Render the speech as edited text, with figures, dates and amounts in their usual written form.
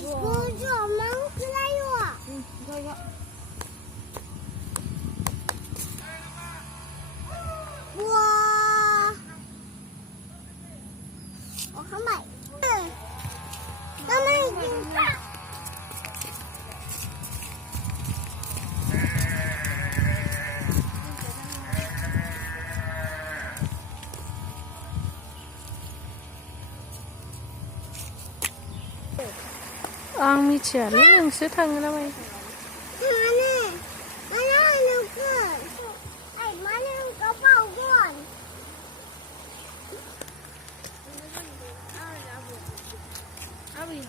Tujuh, mau ke layu ah? Gak. Wah. Oh, hamai. Hamai. Ang misalnya yang setang na may. Mana? Mana anak ke? Ay, mana kau bawa gon? Abi.